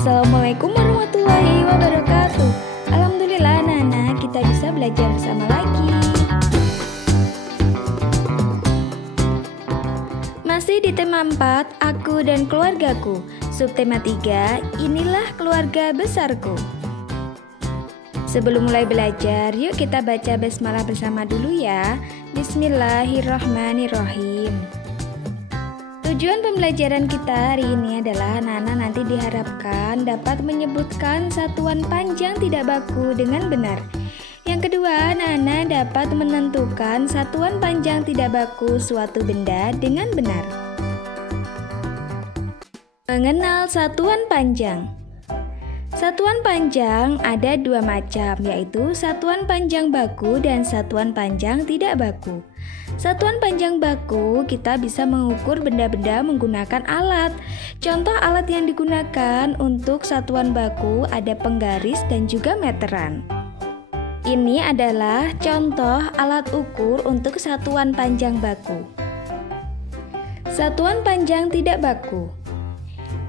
Assalamualaikum warahmatullahi wabarakatuh. Alhamdulillah anak-anak kita bisa belajar bersama lagi. Masih di tema 4, aku dan keluargaku. Subtema 3, inilah keluarga besarku. Sebelum mulai belajar, yuk kita baca basmalah bersama dulu ya. Bismillahirrahmanirrahim. Tujuan pembelajaran kita hari ini adalah anak-anak nanti diharapkan dapat menyebutkan satuan panjang tidak baku dengan benar. Yang kedua, anak-anak dapat menentukan satuan panjang tidak baku suatu benda dengan benar. Mengenal satuan panjang. Satuan panjang ada dua macam, yaitu satuan panjang baku dan satuan panjang tidak baku. Satuan panjang baku kita bisa mengukur benda-benda menggunakan alat. Contoh alat yang digunakan untuk satuan baku ada penggaris dan juga meteran. Ini adalah contoh alat ukur untuk satuan panjang baku. Satuan panjang tidak baku.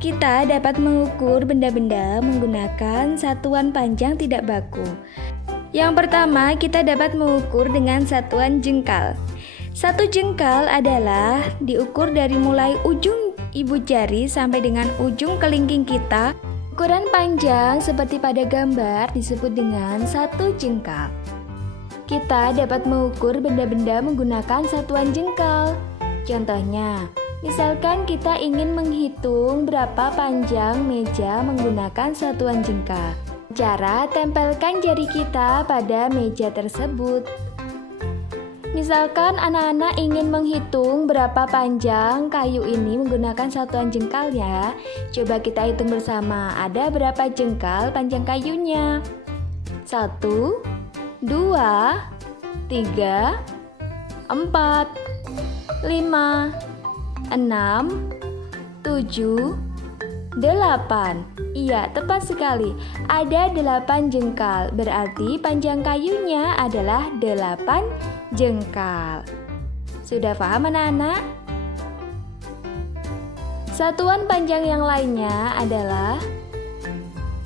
Kita dapat mengukur benda-benda menggunakan satuan panjang tidak baku. Yang pertama, kita dapat mengukur dengan satuan jengkal. Satu jengkal adalah diukur dari mulai ujung ibu jari sampai dengan ujung kelingking kita. Ukuran panjang seperti pada gambar disebut dengan satu jengkal. Kita dapat mengukur benda-benda menggunakan satuan jengkal. Contohnya, misalkan kita ingin menghitung berapa panjang meja menggunakan satuan jengkal. Cara tempelkan jari kita pada meja tersebut. Misalkan anak-anak ingin menghitung berapa panjang kayu ini menggunakan satuan jengkal ya. Coba kita hitung bersama, ada berapa jengkal panjang kayunya? 1, 2, 3, 4, 5, 6, 7, 8. Iya, tepat sekali. Ada 8 jengkal, berarti panjang kayunya adalah 8 jengkal. Sudah paham anak-anak? Satuan panjang yang lainnya adalah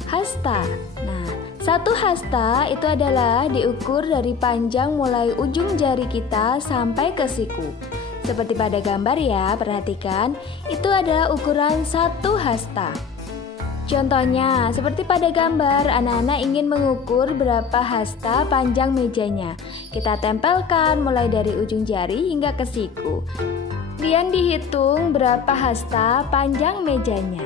hasta. Nah, satu hasta itu adalah diukur dari panjang mulai ujung jari kita sampai ke siku. Seperti pada gambar ya, perhatikan, itu adalah ukuran satu hasta. Contohnya, seperti pada gambar, anak-anak ingin mengukur berapa hasta panjang mejanya. Kita tempelkan mulai dari ujung jari hingga ke siku. Kemudian dihitung berapa hasta panjang mejanya.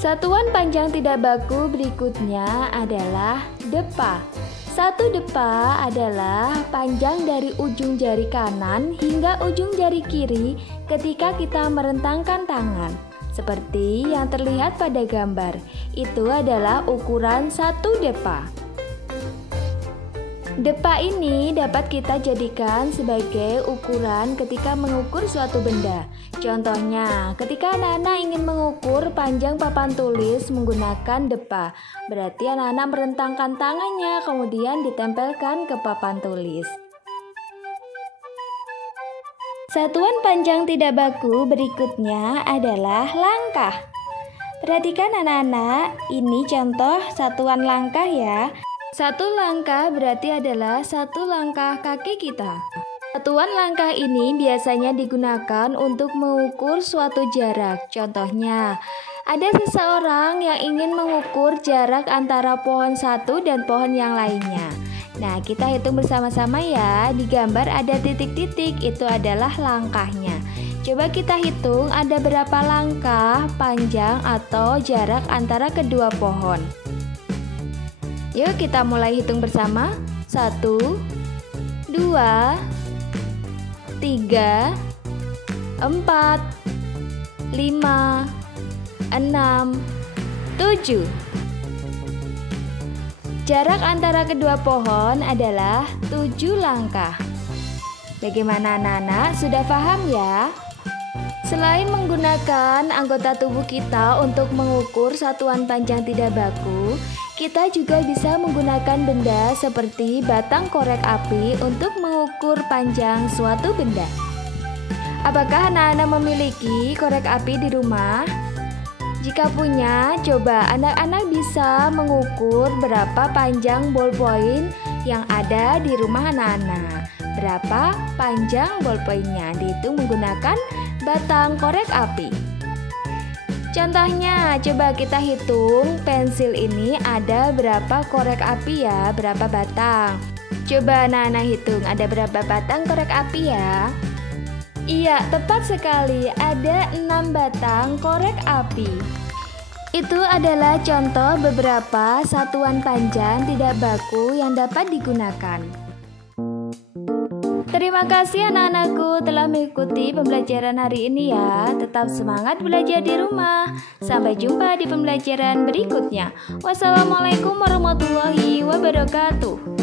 Satuan panjang tidak baku berikutnya adalah depa. Satu depa adalah panjang dari ujung jari kanan hingga ujung jari kiri ketika kita merentangkan tangan. Seperti yang terlihat pada gambar, itu adalah ukuran satu depa. Depa ini dapat kita jadikan sebagai ukuran ketika mengukur suatu benda. Contohnya, ketika anak-anak ingin mengukur panjang papan tulis menggunakan depa, berarti anak-anak merentangkan tangannya kemudian ditempelkan ke papan tulis. Satuan panjang tidak baku berikutnya adalah langkah. Perhatikan anak-anak, ini contoh satuan langkah ya. Satu langkah berarti adalah satu langkah kaki kita. Satuan langkah ini biasanya digunakan untuk mengukur suatu jarak. Contohnya, ada seseorang yang ingin mengukur jarak antara pohon satu dan pohon yang lainnya. Nah, kita hitung bersama-sama ya. Di gambar ada titik-titik, itu adalah langkahnya. Coba kita hitung ada berapa langkah panjang atau jarak antara kedua pohon. Yuk kita mulai hitung bersama. 1, 2, 3, 4, 5, 6, 7. Jarak antara kedua pohon adalah 7 langkah. Bagaimana anak-anak? Sudah paham ya? Selain menggunakan anggota tubuh kita untuk mengukur satuan panjang tidak baku, kita juga bisa menggunakan benda seperti batang korek api untuk mengukur panjang suatu benda. Apakah anak-anak memiliki korek api di rumah? Jika punya, coba anak-anak bisa mengukur berapa panjang ballpoint yang ada di rumah anak-anak. Berapa panjang ballpointnya dihitung menggunakan batang korek api. Contohnya, coba kita hitung pensil ini ada berapa korek api ya, berapa batang. Coba anak-anak hitung ada berapa batang korek api ya. Iya, tepat sekali, ada 6 batang korek api. Itu adalah contoh beberapa satuan panjang tidak baku yang dapat digunakan. Terima kasih anak-anakku telah mengikuti pembelajaran hari ini ya. Tetap semangat belajar di rumah. Sampai jumpa di pembelajaran berikutnya. Wassalamualaikum warahmatullahi wabarakatuh.